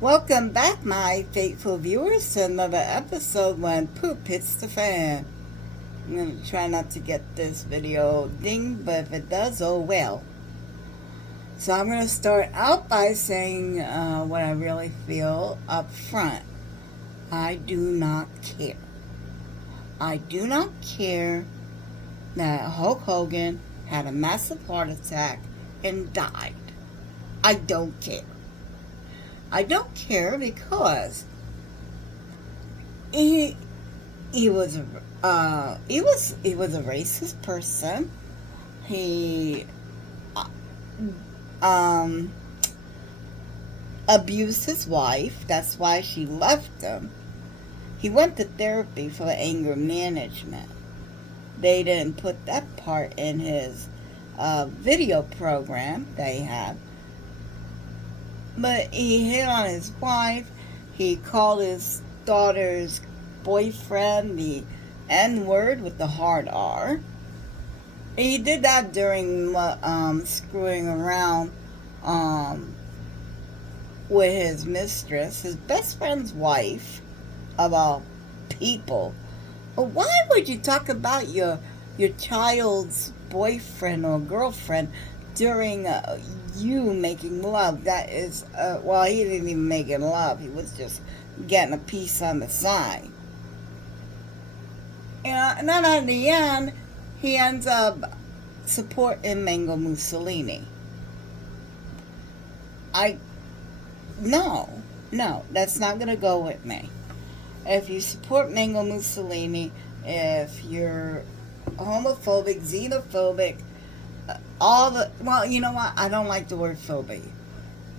Welcome back, my faithful viewers, to another episode when poop hits the fan. I'm going to try not to get this video dinged, but if it does, oh well. So I'm going to start out by saying what I really feel up front. I do not care. I do not care that Hulk Hogan had a massive heart attack and died. I don't care. I don't care because he was a racist person. He um, abused his wife. That's why she left him. He went to therapy for anger management. They didn't put that part in his video program they have. But he hit on his wife. He called his daughter's boyfriend the N-word with the hard R. And he did that during screwing around with his mistress, his best friend's wife, of all people. But why would you talk about your child's boyfriend or girlfriend during you making love? That is, well, he didn't even make love. He was just getting a piece on the side. And then at the end, he ends up supporting Mango Mussolini. No, that's not going to go with me. If you support Mango Mussolini, if you're homophobic, xenophobic, well, you know what? I don't like the word phobia.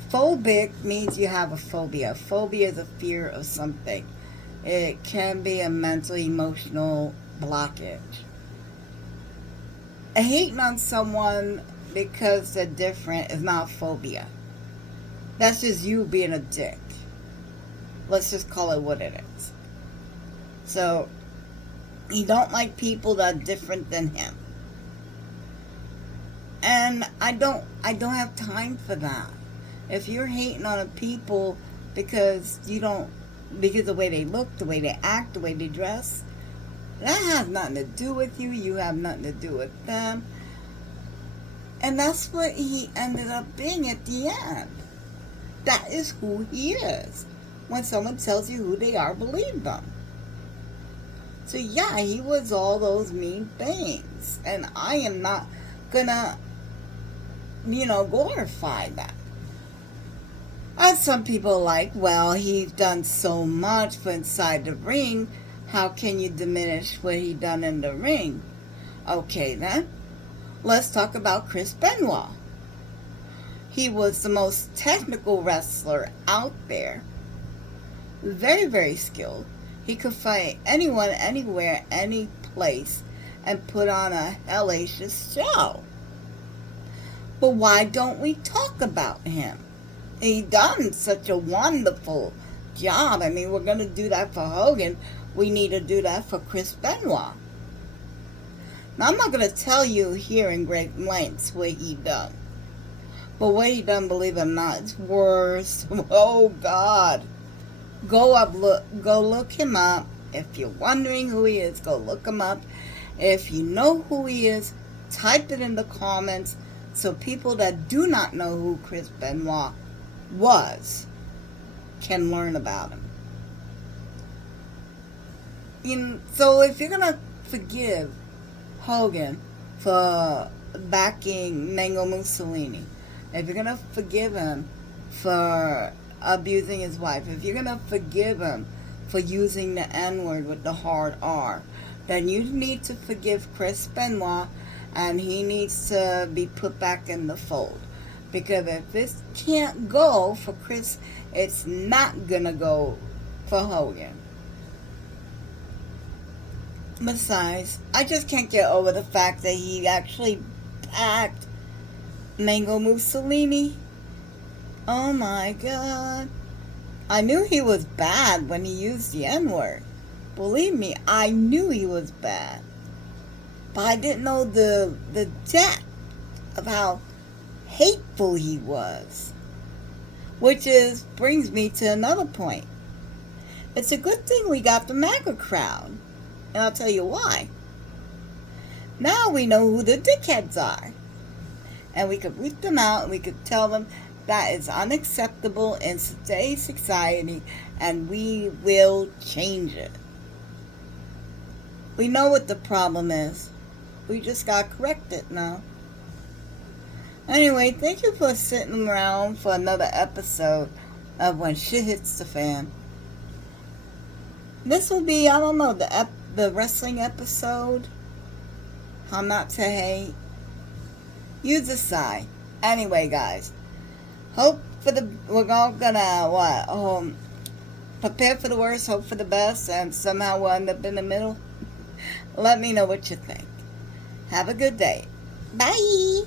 Phobic means you have a phobia. Phobia is a fear of something. It can be a mental, emotional blockage. Hating on someone because they're different is not phobia. That's just you being a dick. Let's just call it what it is. So, he don't like people that are different than him. And I don't have time for that. If you're hating on people because because the way they look, the way they act, the way they dress, that has nothing to do with you. You have nothing to do with them. And that's what he ended up being at the end. That is who he is. When someone tells you who they are, believe them. So yeah, he was all those mean things. And I am not gonna, glorify that. And some people like, well, he's done so much for inside the ring. How can you diminish what he done in the ring? Okay then, let's talk about Chris Benoit. He was the most technical wrestler out there. Very, very skilled. He could fight anyone, anywhere, any place, and put on a hellacious show. But why don't we talk about him? He done such a wonderful job. I mean, we're going to do that for Hogan. We need to do that for Chris Benoit. Now, I'm not going to tell you here in great lengths what he done. But what he done, believe it or not, it's worse. Oh, God. Go look him up. If you're wondering who he is, go look him up. If you know who he is, type it in the comments so people that do not know who Chris Benoit was can learn about him. So if you're going to forgive Hogan for backing Mango Mussolini, if you're going to forgive him for abusing his wife, if you're going to forgive him for using the N-word with the hard R, then you need to forgive Chris Benoit, and he needs to be put back in the fold. Because if this can't go for Chris, it's not going to go for Hogan. Besides, I just can't get over the fact that he actually backed Mango Mussolini. Oh my God. I knew he was bad when he used the N-word. Believe me, I knew he was bad. But I didn't know the depth of how hateful he was. brings me to another point. It's a good thing we got the MAGA crowd. And I'll tell you why. Now we know who the dickheads are. And we could root them out, and we could tell them that is unacceptable in today's society, and we will change it. We know what the problem is. We just got to correct it now. Anyway, thank you for sitting around for another episode of When Shit Hits the Fan. This will be, I don't know, the wrestling episode. How not to hate. You decide. Anyway, guys, we're all gonna prepare for the worst, hope for the best, and somehow we'll end up in the middle. Let me know what you think. Have a good day. Bye.